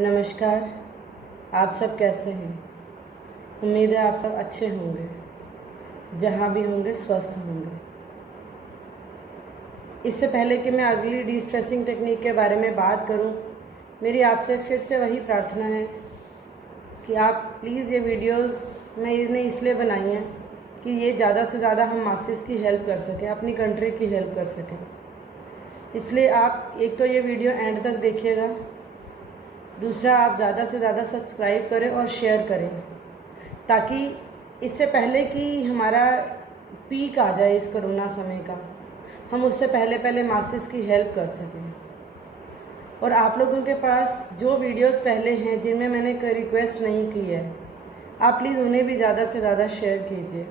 नमस्कार। आप सब कैसे हैं? उम्मीद है आप सब अच्छे होंगे, जहाँ भी होंगे स्वस्थ होंगे। इससे पहले कि मैं अगली डी स्ट्रेसिंग टेक्निक के बारे में बात करूं, मेरी आपसे फिर से वही प्रार्थना है कि आप प्लीज़ ये वीडियोस मैंने इसलिए बनाई हैं कि ये ज़्यादा से ज़्यादा हम मासेस की हेल्प कर सकें, अपनी कंट्री की हेल्प कर सकें। इसलिए आप एक तो ये वीडियो एंड तक देखिएगा, दूसरा आप ज़्यादा से ज़्यादा सब्सक्राइब करें और शेयर करें, ताकि इससे पहले कि हमारा पीक आ जाए इस कोरोना समय का, हम उससे पहले पहले मासेस की हेल्प कर सकें। और आप लोगों के पास जो वीडियोस पहले हैं जिनमें मैंने कोई रिक्वेस्ट नहीं की है, आप प्लीज़ उन्हें भी ज़्यादा से ज़्यादा शेयर कीजिए।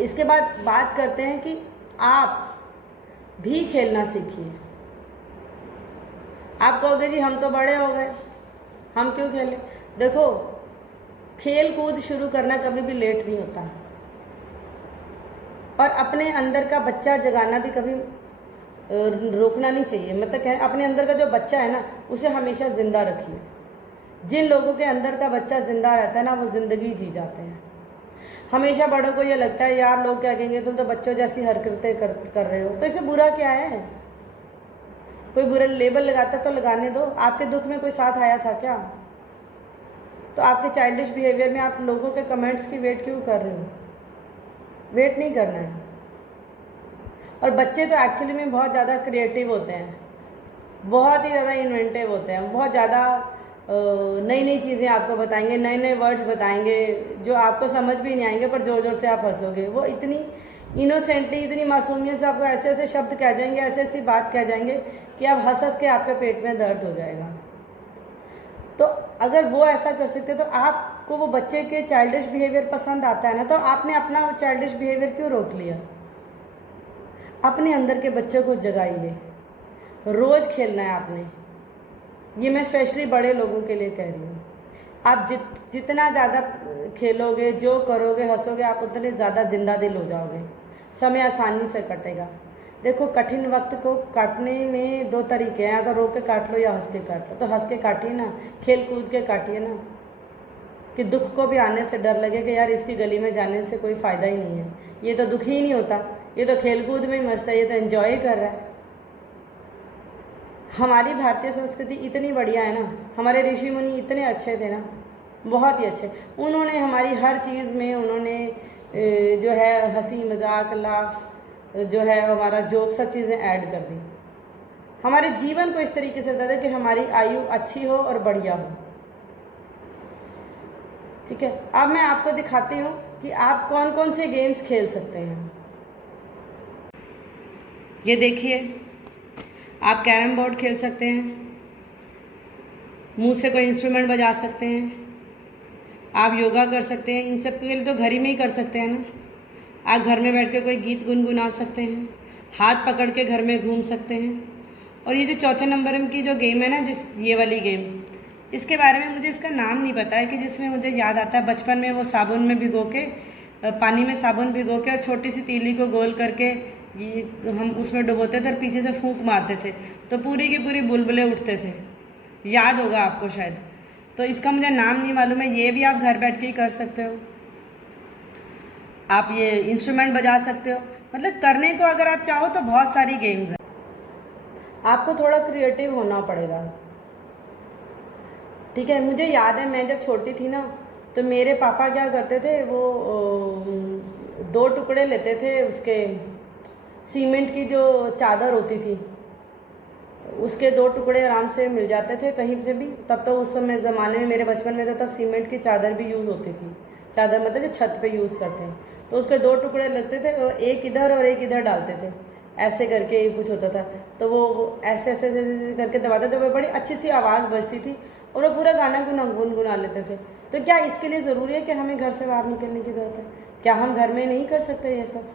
इसके बाद बात करते हैं कि आप भी खेलना सीखिए। आप कहोगे जी हम तो बड़े हो गए, हम क्यों खेलें? देखो, खेल कूद शुरू करना कभी भी लेट नहीं होता, और अपने अंदर का बच्चा जगाना भी कभी रोकना नहीं चाहिए। मतलब क्या, अपने अंदर का जो बच्चा है ना, उसे हमेशा ज़िंदा रखिए। जिन लोगों के अंदर का बच्चा ज़िंदा रहता है ना, वो ज़िंदगी जी जाते हैं। हमेशा बड़ों को ये लगता है यार लोग क्या कहेंगे, तुम तो बच्चों जैसी हरकतें कर रहे हो, तो इसमें बुरा क्या है? कोई बुरा लेबल लगाता तो लगाने दो। आपके दुख में कोई साथ आया था क्या? तो आपके चाइल्डिश बिहेवियर में आप लोगों के कमेंट्स की वेट क्यों कर रहे हो? वेट नहीं करना है। और बच्चे तो एक्चुअली में बहुत ज़्यादा क्रिएटिव होते हैं, बहुत ही ज़्यादा इन्वेंटिव होते हैं, बहुत ज़्यादा नई नई चीज़ें आपको बताएंगे, नए नए वर्ड्स बताएंगे जो आपको समझ भी नहीं आएंगे, पर ज़ोर ज़ोर से आप हंसोगे। वो इतनी इनोसेंटली, इतनी मासूमियत से आपको ऐसे ऐसे शब्द कह जाएंगे, ऐसे ऐसी बात कह जाएंगे कि आप हंस हंस के आपके पेट में दर्द हो जाएगा। तो अगर वो ऐसा कर सकते तो आपको वो बच्चे के चाइल्डिश बिहेवियर पसंद आता है ना, तो आपने अपना चाइल्डिश बिहेवियर क्यों रोक लिया? अपने अंदर के बच्चे को जगाइए। रोज़ खेलना है आपने। ये मैं स्पेशली बड़े लोगों के लिए कह रही हूँ। आप जितना ज़्यादा खेलोगे, जो करोगे, हंसोगे, आप उतने ज़्यादा जिंदा दिल हो जाओगे। समय आसानी से कटेगा। देखो, कठिन वक्त को काटने में दो तरीके हैं, या तो रो के काट लो या हंस के काट लो। तो हंस के काटिए ना, खेल कूद के काटिए ना, कि दुख को भी आने से डर लगे कि यार इसकी गली में जाने से कोई फ़ायदा ही नहीं है, ये तो दुखी ही नहीं होता, ये तो खेल कूद में ही मस्त है, ये तो एंजॉय कर रहा है। हमारी भारतीय संस्कृति इतनी बढ़िया है ना, हमारे ऋषि मुनि इतने अच्छे थे ना, बहुत ही अच्छे। उन्होंने हमारी हर चीज़ में उन्होंने जो है हंसी मजाक लाफ जो है हमारा जोक सब चीज़ें ऐड कर दी। हमारे जीवन को इस तरीके से बता दें कि हमारी आयु अच्छी हो और बढ़िया हो। ठीक है, अब मैं आपको दिखाती हूँ कि आप कौन कौन से गेम्स खेल सकते हैं। ये देखिए, आप कैरम बोर्ड खेल सकते हैं, मुंह से कोई इंस्ट्रूमेंट बजा सकते हैं, आप योगा कर सकते हैं। इन सब के लिए तो घर ही में ही कर सकते हैं ना। आप घर में बैठ के कोई गीत गुनगुना सकते हैं, हाथ पकड़ के घर में घूम सकते हैं। और ये जो चौथे नंबर की जो गेम है ना, ये वाली गेम, इसके बारे में मुझे इसका नाम नहीं पता है, कि जिसमें मुझे याद आता है बचपन में वो साबुन में भिगो के, पानी में साबुन भिगो के और छोटी सी तीली को गोल करके ये हम उसमें डुबोते थे और पीछे से फूंक मारते थे, तो पूरी की पूरी बुलबुलें उठते थे। याद होगा आपको शायद। तो इसका मुझे नाम नहीं मालूम है। ये भी आप घर बैठ के ही कर सकते हो। आप ये इंस्ट्रूमेंट बजा सकते हो। मतलब करने को अगर आप चाहो तो बहुत सारी गेम्स हैं। आपको थोड़ा क्रिएटिव होना पड़ेगा। ठीक है, मुझे याद है मैं जब छोटी थी ना, तो मेरे पापा क्या करते थे, वो 2 टुकड़े लेते थे उसके सीमेंट की जो चादर होती थी, उसके 2 टुकड़े आराम से मिल जाते थे कहीं से भी। तब तो उस समय ज़माने में, मेरे बचपन में तो तब सीमेंट की चादर भी यूज़ होती थी। चादर मतलब जो छत पे यूज़ करते हैं, तो उसके 2 टुकड़े लगते थे और एक इधर और एक इधर डालते थे, ऐसे करके कुछ होता था। तो वो ऐसे ऐसे ऐसे ऐसे करके दबाते थे, वो बड़ी अच्छी सी आवाज़ बजती थी और वो पूरा गाना गुनगुना लेते थे। तो क्या इसके लिए ज़रूरी है कि हमें घर से बाहर निकलने की ज़रूरत है? क्या हम घर में नहीं कर सकते ये सब?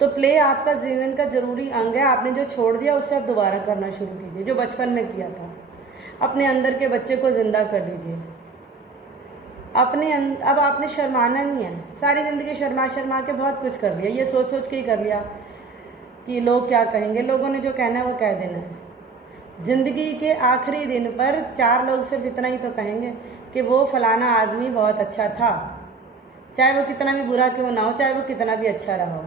तो प्ले आपका जीवन का ज़रूरी अंग है। आपने जो छोड़ दिया उसे आप दोबारा करना शुरू कीजिए, जो बचपन में किया था। अपने अंदर के बच्चे को ज़िंदा कर लीजिए। अब आपने शर्माना नहीं है। सारी ज़िंदगी शर्मा शर्मा के बहुत कुछ कर लिया, ये सोच सोच के ही कर लिया कि लोग क्या कहेंगे। लोगों ने जो कहना है वो कह देना है। ज़िंदगी के आखिरी दिन पर 4 लोग सिर्फ इतना ही तो कहेंगे कि वो फलाना आदमी बहुत अच्छा था, चाहे वो कितना भी बुरा क्यों ना हो, चाहे वो कितना भी अच्छा रहा हो।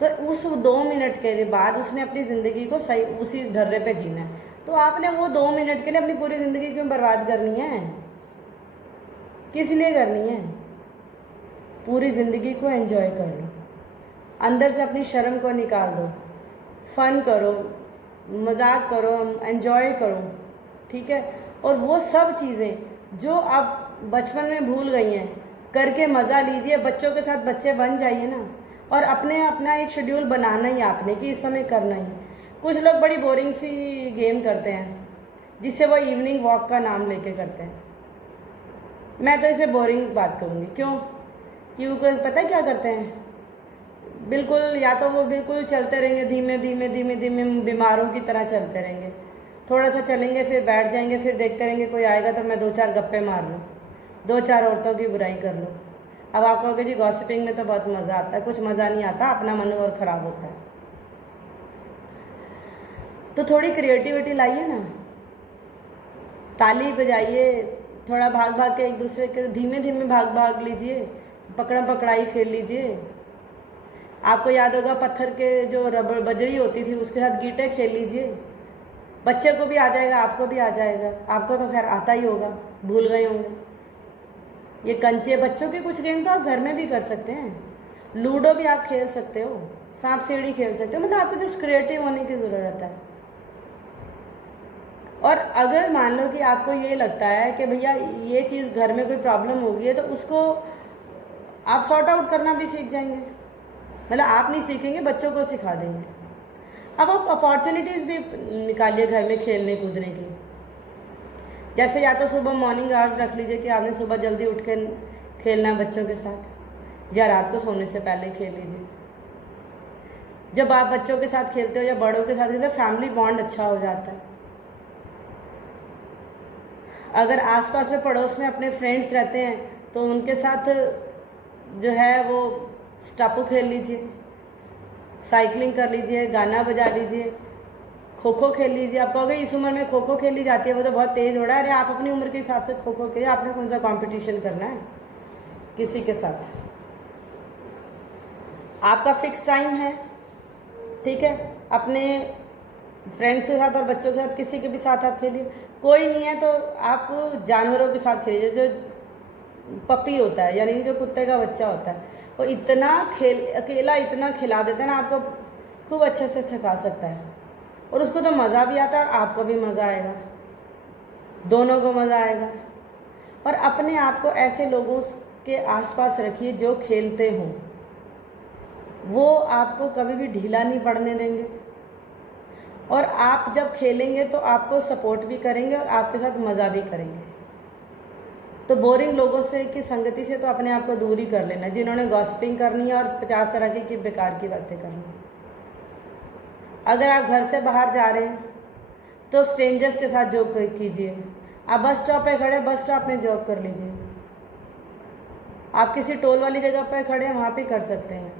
तो उस 2 मिनट के बाद उसने अपनी ज़िंदगी को सही उसी ढर्रे पे जीना है। तो आपने वो 2 मिनट के लिए अपनी पूरी ज़िंदगी क्यों बर्बाद करनी है? किस लिए करनी है? पूरी ज़िंदगी को एंजॉय कर लो, अंदर से अपनी शर्म को निकाल दो, फ़न करो, मजाक करो, एंजॉय करो, ठीक है। और वो सब चीज़ें जो आप बचपन में भूल गई हैं करके मज़ा लीजिए। बच्चों के साथ बच्चे बन जाइए ना, और अपना एक शेड्यूल बनाना ही आपने कि इस समय करना ही। कुछ लोग बड़ी बोरिंग सी गेम करते हैं जिससे वो इवनिंग वॉक का नाम लेके करते हैं। मैं तो इसे बोरिंग बात करूँगी। क्यों? क्योंकि पता है क्या करते हैं, बिल्कुल या तो वो बिल्कुल चलते रहेंगे धीमे धीमे धीमे धीमे बीमारों की तरह चलते रहेंगे। थोड़ा सा चलेंगे फिर बैठ जाएंगे, फिर देखते रहेंगे कोई आएगा तो मैं 2-4 गप्पे मार लूँ, 2-4 औरतों की बुराई कर लूँ। अब आप कहोगे जी गॉसिपिंग में तो बहुत मज़ा आता है। कुछ मज़ा नहीं आता, अपना मन और ख़राब होता है। तो थोड़ी क्रिएटिविटी लाइए ना, ताली बजाइए, थोड़ा भाग भाग के एक दूसरे के धीमे धीमे भाग लीजिए, पकड़म पकड़ाई खेल लीजिए। आपको याद होगा पत्थर के जो रबड़ बजरी होती थी उसके साथ गीटे खेल लीजिए। बच्चे को भी आ जाएगा, आपको भी आ जाएगा। आपको तो खैर आता ही होगा, भूल गए होंगे। ये कंचे बच्चों के कुछ गेम तो आप घर में भी कर सकते हैं। लूडो भी आप खेल सकते हो, सांप सीढ़ी खेल सकते हो। मतलब आपको जस्ट क्रिएटिव होने की ज़रूरत है। और अगर मान लो कि आपको ये लगता है कि भैया ये चीज़ घर में कोई प्रॉब्लम होगी है तो उसको आप सॉर्ट आउट करना भी सीख जाएंगे। मतलब आप नहीं सीखेंगे, बच्चों को सिखा देंगे। अब आप अपॉर्चुनिटीज़ भी निकालिए घर में खेलने कूदने की। जैसे या तो सुबह मॉर्निंग आवर्स रख लीजिए कि आपने सुबह जल्दी उठ के खेलना है बच्चों के साथ, या रात को सोने से पहले खेल लीजिए। जब आप बच्चों के साथ खेलते हो या बड़ों के साथ खेलते हो, फैमिली बॉन्ड अच्छा हो जाता है। अगर आसपास में पड़ोस में अपने फ्रेंड्स रहते हैं तो उनके साथ जो है वो स्टापू खेल लीजिए, साइकिलिंग कर लीजिए, गाना बजा लीजिए, खो खो खेल लीजिए। आप कहोगे इस उम्र में खो खो खेली जाती है, वो तो बहुत तेज़ हो रहा है। अरे आप अपनी उम्र के हिसाब से खो खो खेलिए। आपने कौन सा कंपटीशन करना है किसी के साथ? आपका फिक्स टाइम है, ठीक है। अपने फ्रेंड्स के साथ और बच्चों के साथ किसी के भी साथ आप खेलिए। कोई नहीं है तो आप जानवरों के साथ खेलिए। जो पपी होता है यानी जो कुत्ते का बच्चा होता है, वो इतना अकेला इतना खिला देता है ना, आपको खूब अच्छे से थका सकता है। और उसको तो मज़ा भी आता है और आपको भी मज़ा आएगा, दोनों को मज़ा आएगा। और अपने आप को ऐसे लोगों के आसपास रखिए जो खेलते हों, वो आपको कभी भी ढीला नहीं पड़ने देंगे। और आप जब खेलेंगे तो आपको सपोर्ट भी करेंगे और आपके साथ मज़ा भी करेंगे। तो बोरिंग लोगों से की संगति से तो अपने आप को दूर ही कर लेना, जिन्होंने गॉसिपिंग करनी है और 50 तरह की बेकार की बातें करनी है। अगर आप घर से बाहर जा रहे हैं तो स्ट्रेंजर्स के साथ जॉब कीजिए। आप बस स्टॉप पे खड़े, बस स्टॉप में जॉब कर लीजिए। आप किसी टोल वाली जगह पर खड़े हैं, वहाँ पे कर सकते हैं।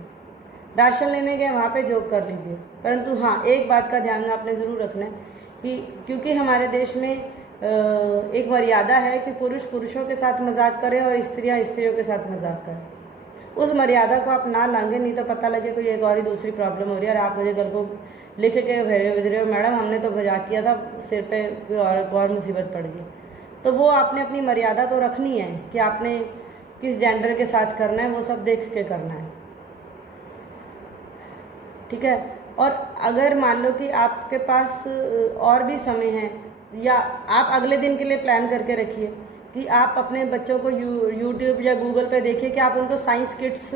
राशन लेने गए, वहाँ पे जॉब कर लीजिए। परंतु हाँ, एक बात का ध्यान आपने ज़रूर रखना है कि क्योंकि हमारे देश में एक मर्यादा है कि पुरुष पुरुषों के साथ मजाक करें और स्त्रियाँ स्त्रियों के साथ मजाक करें। उस मर्यादा को आप ना लांघे, नहीं तो पता लगे कोई एक और ही दूसरी प्रॉब्लम हो रही है और आप मुझे कल को लिख के भेज रहे हो, मैडम हमने तो मजाक किया था, सिर पे कोई और मुसीबत पड़ गई। तो वो आपने अपनी मर्यादा तो रखनी है कि आपने किस जेंडर के साथ करना है, वो सब देख के करना है, ठीक है। और अगर मान लो कि आपके पास और भी समय है, या आप अगले दिन के लिए प्लान करके रखिए कि आप अपने बच्चों को यूट्यूब या गूगल पे देखिए कि आप उनको साइंस किट्स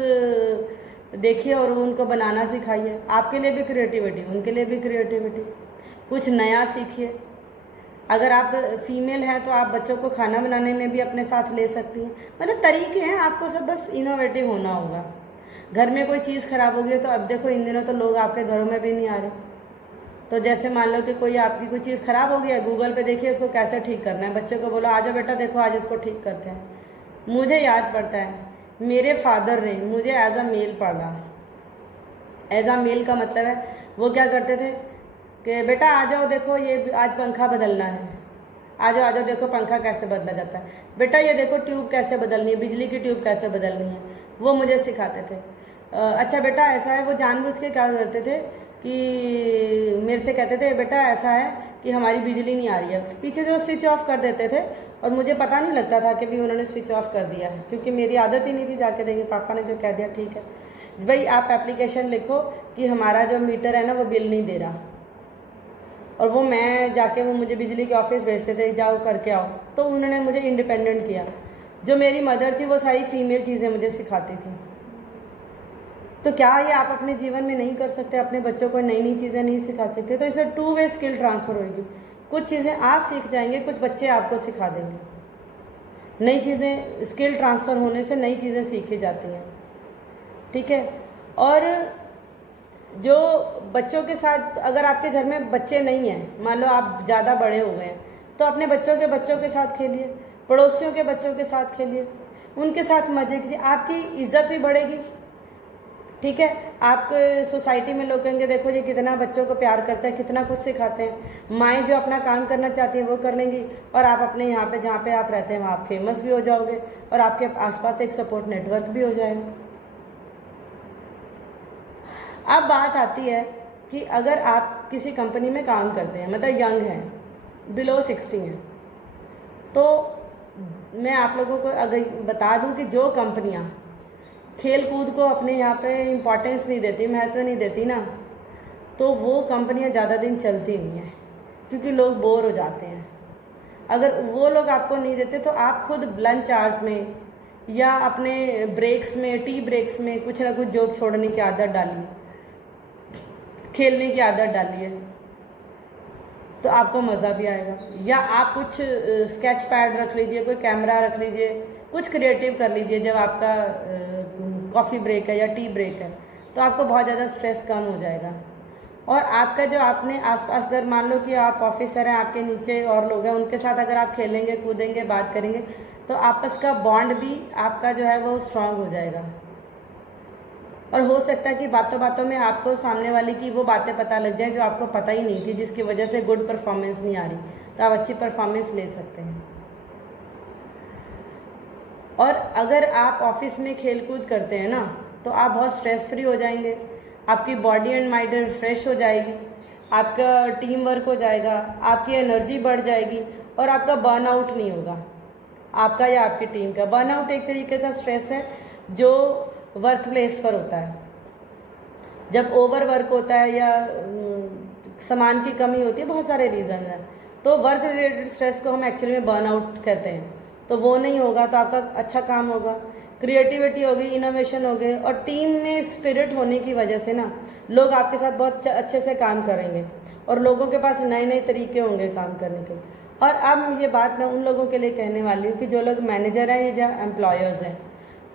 देखिए और उनको बनाना सिखाइए। आपके लिए भी क्रिएटिविटी, उनके लिए भी क्रिएटिविटी, कुछ नया सीखिए। अगर आप फीमेल हैं तो आप बच्चों को खाना बनाने में भी अपने साथ ले सकती हैं। मतलब तरीके हैं, आपको सब बस इनोवेटिव होना होगा। घर में कोई चीज़ ख़राब हो गई तो अब देखो इन दिनों तो लोग आपके घरों में भी नहीं आ रहे। तो जैसे मान लो कि कोई आपकी कोई चीज़ ख़राब हो गई है, गूगल पे देखिए इसको कैसे ठीक करना है। बच्चे को बोलो आ जाओ बेटा देखो आज इसको ठीक करते हैं। मुझे याद पड़ता है मेरे फादर ने मुझे एज अ मेल पढ़ा। एज अ मेल का मतलब है वो क्या करते थे कि बेटा आ जाओ, देखो ये आज पंखा बदलना है, आ जाओ आ जाओ, देखो पंखा कैसे बदला जाता है, बेटा ये देखो ट्यूब कैसे बदलनी है, बिजली की ट्यूब कैसे बदलनी है, वो मुझे सिखाते थे। अच्छा बेटा ऐसा है, वो जानबूझ के क्या करते थे कि मेरे से कहते थे बेटा ऐसा है कि हमारी बिजली नहीं आ रही है, पीछे से वो स्विच ऑफ कर देते थे और मुझे पता नहीं लगता था कि भी उन्होंने स्विच ऑफ कर दिया है, क्योंकि मेरी आदत ही नहीं थी जाके देंगे, पापा ने जो कह दिया ठीक है भाई आप एप्लीकेशन लिखो कि हमारा जो मीटर है ना वो बिल नहीं दे रहा, और वो मैं जाके वो मुझे बिजली के ऑफिस भेजते थे, जाओ करके आओ। तो उन्होंने मुझे इंडिपेंडेंट किया। जो मेरी मदर थी वो सारी फीमेल चीज़ें मुझे सिखाती थी। तो क्या ये आप अपने जीवन में नहीं कर सकते, अपने बच्चों को नई नई चीज़ें नहीं सिखा सकते? तो इसमें 2 वे स्किल ट्रांसफ़र होगी। कुछ चीज़ें आप सीख जाएंगे, कुछ बच्चे आपको सिखा देंगे। नई चीज़ें स्किल ट्रांसफ़र होने से नई चीज़ें सीखी जाती हैं, ठीक है। और जो बच्चों के साथ, अगर आपके घर में बच्चे नहीं हैं, मान लो आप ज़्यादा बड़े हो गए हैं, तो अपने बच्चों के साथ खेलिए, पड़ोसियों के बच्चों के साथ खेलिए, उनके साथ मज़े कीजिए, आपकी इज्जत भी बढ़ेगी, ठीक है। आपके सोसाइटी में लोग कहेंगे देखो ये कितना बच्चों को प्यार करता है, कितना कुछ सिखाते हैं। माएँ जो अपना काम करना चाहती हैं वो कर लेंगी, और आप अपने यहाँ पे जहाँ पे आप रहते हैं वहाँ आप फेमस भी हो जाओगे, और आपके आसपास एक सपोर्ट नेटवर्क भी हो जाएगा। अब बात आती है कि अगर आप किसी कंपनी में काम करते हैं, मतलब यंग हैं, बिलो 60 हैं, तो मैं आप लोगों को अगर बता दूं कि जो कंपनियां खेल कूद को अपने यहाँ पे इम्पोर्टेंस नहीं देती, महत्व नहीं देती ना, तो वो कंपनियां ज़्यादा दिन चलती नहीं हैं, क्योंकि लोग बोर हो जाते हैं। अगर वो लोग आपको नहीं देते तो आप खुद लंच आवर्स में या अपने ब्रेक्स में, टी ब्रेक्स में कुछ ना कुछ जॉब छोड़ने की आदत डालिए, खेलने की आदत डालिए, तो आपको मज़ा भी आएगा। या आप कुछ स्केच पैड रख लीजिए, कोई कैमरा रख लीजिए, कुछ क्रिएटिव कर लीजिए। जब आपका कॉफ़ी ब्रेक है या टी ब्रेक है तो आपको बहुत ज़्यादा स्ट्रेस कम हो जाएगा। और आपका जो आपने आसपास, अगर मान लो कि आप ऑफिसर हैं, आपके नीचे और लोग हैं, उनके साथ अगर आप खेलेंगे, कूदेंगे, बात करेंगे, तो आपस का बॉन्ड भी आपका जो है वो स्ट्रांग हो जाएगा। और हो सकता है कि बातों बातों में आपको सामने वाले की वो बातें पता लग जाए जो आपको पता ही नहीं थी, जिसकी वजह से गुड परफॉर्मेंस नहीं आ रही, तो आप अच्छी परफॉर्मेंस ले सकते हैं। और अगर आप ऑफिस में खेल कूद करते हैं ना, तो आप बहुत स्ट्रेस फ्री हो जाएंगे, आपकी बॉडी एंड माइंड फ्रेश हो जाएगी, आपका टीम वर्क हो जाएगा, आपकी एनर्जी बढ़ जाएगी, और आपका बर्नआउट नहीं होगा, आपका या आपकी टीम का। बर्नआउट एक तरीके का स्ट्रेस है जो वर्क प्लेस पर होता है। जब ओवर वर्क होता है या सामान की कमी होती है, बहुत सारे रीज़न हैं, तो वर्क रिलेटेड स्ट्रेस को हम एक्चुअली में बर्नआउट कहते हैं। तो वो नहीं होगा तो आपका अच्छा काम होगा, क्रिएटिविटी होगी, इनोवेशन होगी, और टीम में स्पिरिट होने की वजह से ना लोग आपके साथ बहुत अच्छे से काम करेंगे, और लोगों के पास नए नए तरीके होंगे काम करने के। और अब ये बात मैं उन लोगों के लिए कहने वाली हूँ कि जो लोग मैनेजर हैं या एम्प्लॉयर्स हैं,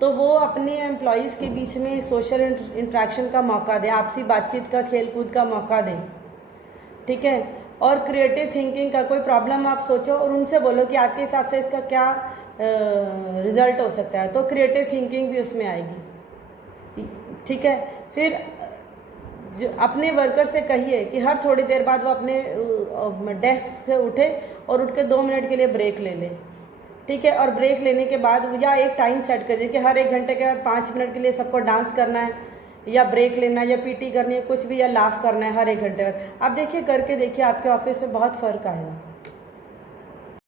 तो वो अपने एम्प्लॉयज़ के बीच में सोशल इंट्रैक्शन का मौका दें, आपसी बातचीत का, खेल कूद का मौका दें, ठीक है। और क्रिएटिव थिंकिंग का, कोई प्रॉब्लम आप सोचो और उनसे बोलो कि आपके हिसाब से इसका क्या रिजल्ट हो सकता है, तो क्रिएटिव थिंकिंग भी उसमें आएगी, ठीक है। फिर जो अपने वर्कर से कहिए कि हर थोड़ी देर बाद वो अपने डेस्क से उठे और उठ के 2 मिनट के लिए ब्रेक ले ले, ठीक है। और ब्रेक लेने के बाद या एक टाइम सेट कर दीजिए कि हर 1 घंटे के बाद 5 मिनट के लिए सबको डांस करना है, या ब्रेक लेना है, या पीटी करनी है, कुछ भी, या लाफ करना है हर 1 घंटे बाद। आप देखिए, करके देखिए, आपके ऑफिस में बहुत फ़र्क आएगा।